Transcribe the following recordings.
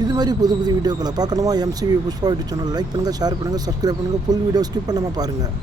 இது மாதிரி புது புது வீடியோக்களை பார்க்கணுமா MCV Pushpa YouTube channel like பண்ணுங்கள், ஷேர் பண்ணுங்கள், சப்ஸ்கிரைப் பண்ணுங்கள். ஃபுல் வீடியோ ஸ்கிப் பண்ணாமல் பாருங்கள்.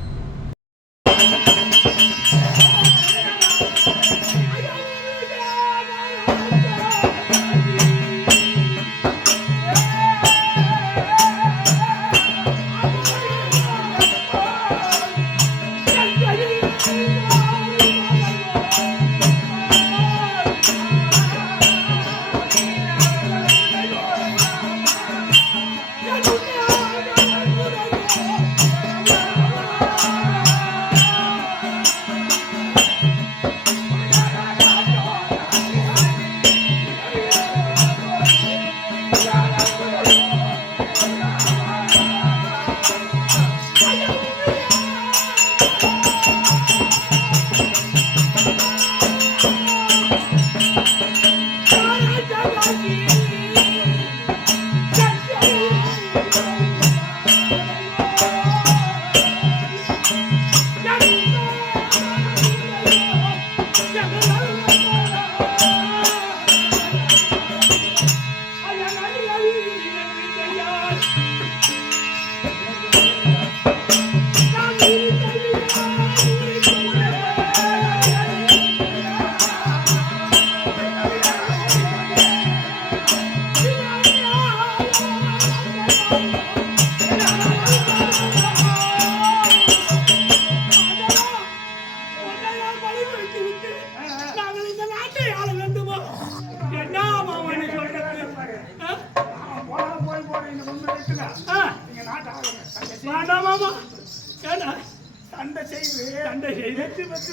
சண்டை செய்து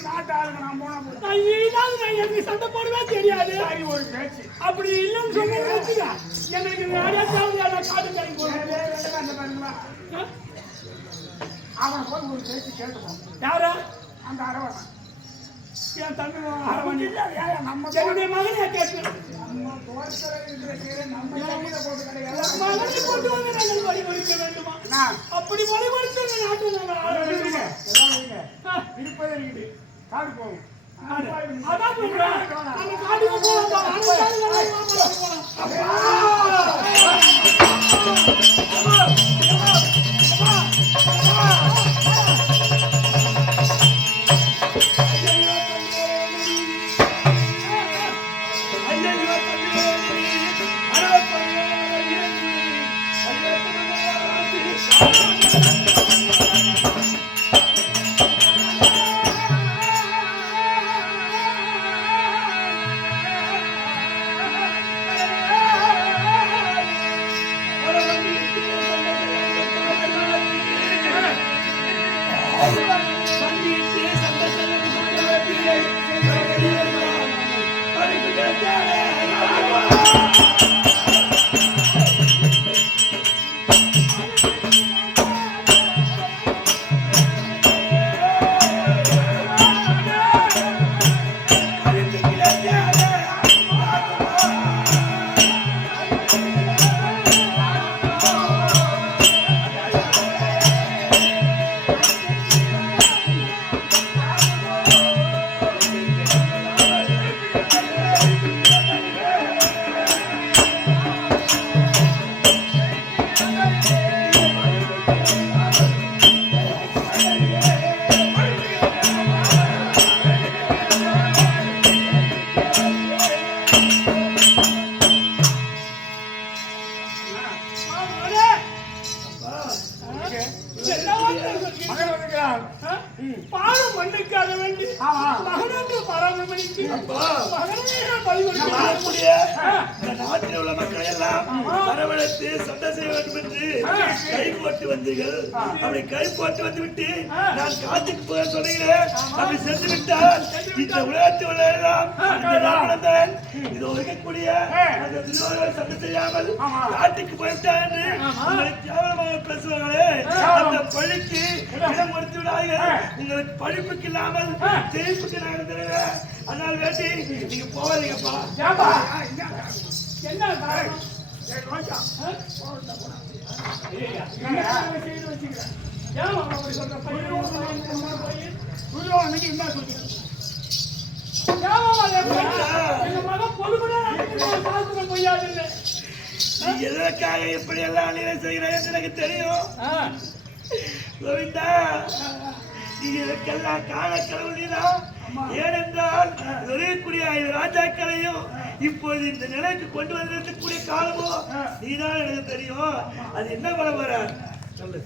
நாட்டு ஆளுங்க நான் போனா எனக்கு சண்டை போடவே தெரியாது. ஒரு பேச்சு அப்படி இல்லைன்னு சொன்னா எனக்கு நிறைய காட்டு கறி போடுறேன். அவனை போய் ஒரு பேச்சு கேட்டுப்போம். யாரா அந்த அரவணை என் தம்பி அரவணை இல்ல நம்ம என்னுடைய மகனே கேட்கிறேன். நம்ம தோட்டத்துல இருக்கிற நம்ம தண்ணியில போட்டு கிடையாது மகனை கொண்டு வந்து நாங்கள் வழிபடுத்த வேண்டுமா? அப்படி வழிபடுத்த நாட்டில் இருப்பதே இருக்குது. காடு போகும். அதான் சொல்றேன். அந்த காட்டுக்கு போகலாம். பாலும் மண்ணுக்காக வேண்டி மகனுக்கு பராமரிக்கு நாட்டில் உள்ள மக்களை எல்லாம் வரவழைத்து சண்டை செய்ய வேண்டும் என்று கை போட்டு வந்தீர்கள். அப்படி கை போட்டு வந்து விட்டு நான் காட்டுக்கு போக சொல்லுகிறேன். அப்படி சென்று விட்டால் இந்த உலகத்தில் உள்ள எல்லாம் இது ஒதுக்கக்கூடிய சண்டை செய்யாமல் காட்டுக்கு போய்விட்டான் என்று உங்களை கேவலமாக பேசுவார்களே, அந்த பழிக்கு இடம் கொடுத்து விடாதீர்கள். உங்களுக்கு படிப்புக்கு இல்லாமல் ஜெயிப்புக்கு நான் தருவேன். அதனால் வேண்டி நீங்க போவாதீங்கப்பா. என்ன நீ எதற்காக இப்படி எல்லாம் நீ செய்கிறாய் எனக்கு தெரியும். கோவிந்தா, நீ இதற்கெல்லாம் காண கடவுள்தான். ஏனென்றால் ஒரேக்கூடிய ராஜாக்களையும் இப்போது இந்த நிலைக்கு கொண்டு வந்திருக்கக்கூடிய காலமோ நீதான் எனக்கு தெரியும். அது என்ன பண்ண போற சொல்லு.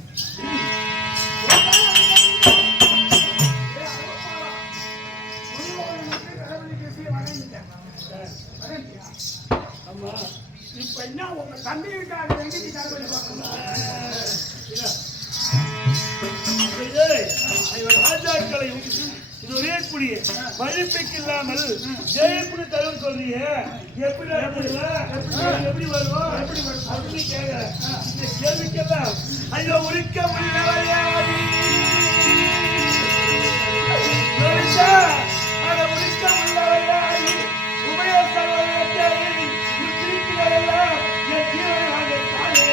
ஆமா, இப்ப என்ன உங்க தந்தைக்காக வேண்டி நீ தளபதி பார்க்கணும். ராஜாக்களையும் இது ஒரே கூடிய மதிப்புக்கு இல்லாமல் ஜெயக்குடி தரும் சொல்றீங்க. எப்படி எப்படி வரும் அப்படின்னு கேட்க இந்த கேள்விக்கெல்லாம் ஐயோ உரிக்க முடியலையாடி அதை உரிக்க முடியலையாடி உபய சர்வத்தை உச்சிரிக்கிறதெல்லாம் என் ஜீவனாக தானே.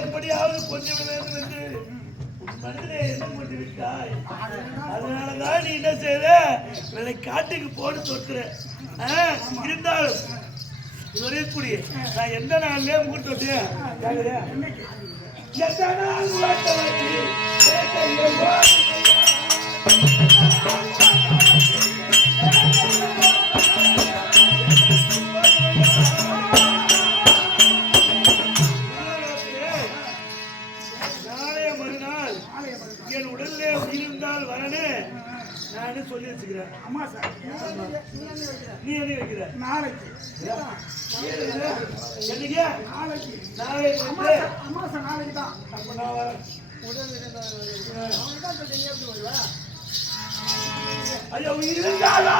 எப்படியாவது கொஞ்சம் வேண்டும் என்று மனதிலே எண்ணம் கொண்டு விட்டாய். அதனாலதான் நீ என்ன செய்த வேலை காட்டுக்கு போட்டு தொத்துற. இருந்தாலும் ஒரே கூடிய நான் எந்த நாள்லயே முகூர்த்த தொட்டேன் எந்த நாள் முகூர்த்த வச்சு நாளைய மறுநாள் என் உடல்ல உயிர்ந்தால் வரனே நான் சொல்லி வச்சுக்கிறேன். அம்மா சார், நீ என்ன வைக்கிற நாளைக்கு என்னைக்கு நாளைக்கு நாளைக்கு அம்மா சார் நாளைக்கு தான். அப்ப நான் வரேன். ஐயோ இருந்தாலா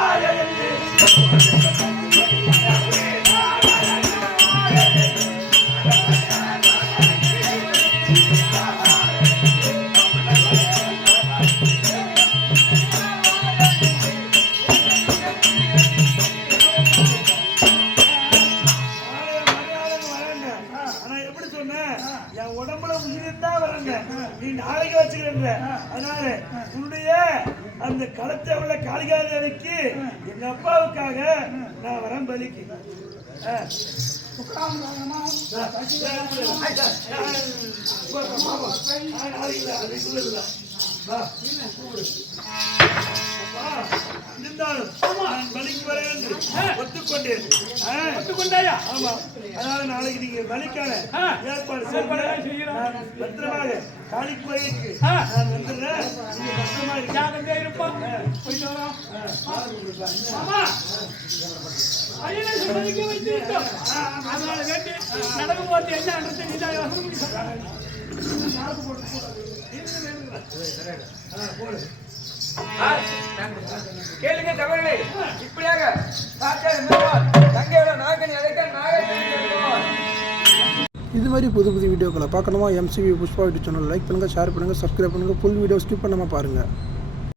நீ நாளைக்கு வச்சுக்கிற. அதனால உன்னுடைய அந்த களத்தை உள்ள காளிகாதேவிக்கு எங்க அப்பாவுக்காக நான் வரேன் பலிக்கு. இருந்தாலும் நான் பலிக்கு வரேன் என்று ஒத்துக்கொண்டேன். ஒத்துக்கொண்டாயா? ஆமா. அதாவது நாளைக்கு நீங்க பலிக்கான ஏற்பாடு செய்யணும். பத்திரமாக காளி கோயிலுக்கு நான் வந்துடுறேன். நீங்க பத்திரமா இருப்போம். போயிட்டு வரோம். ஆமா, ஐயனை சொல்லிக்க வைத்திருக்கோம். அதனால வேண்டி நடக்கும் போது என்ன கேளுங்க தமிழே, இப்படியாக தங்கையோட நாகனி அழைக்க இது மாதிரி புது புது வீடியோக்களை பார்க்கணுமா? MCV Pushpa YouTube channel like பண்ணுங்கள், ஷேர் பண்ணுங்கள், சப்ஸ்கிரைப் பண்ணுங்கள். ஃபுல் வீடியோ ஸ்கிப் பண்ணாமல் பாருங்கள்.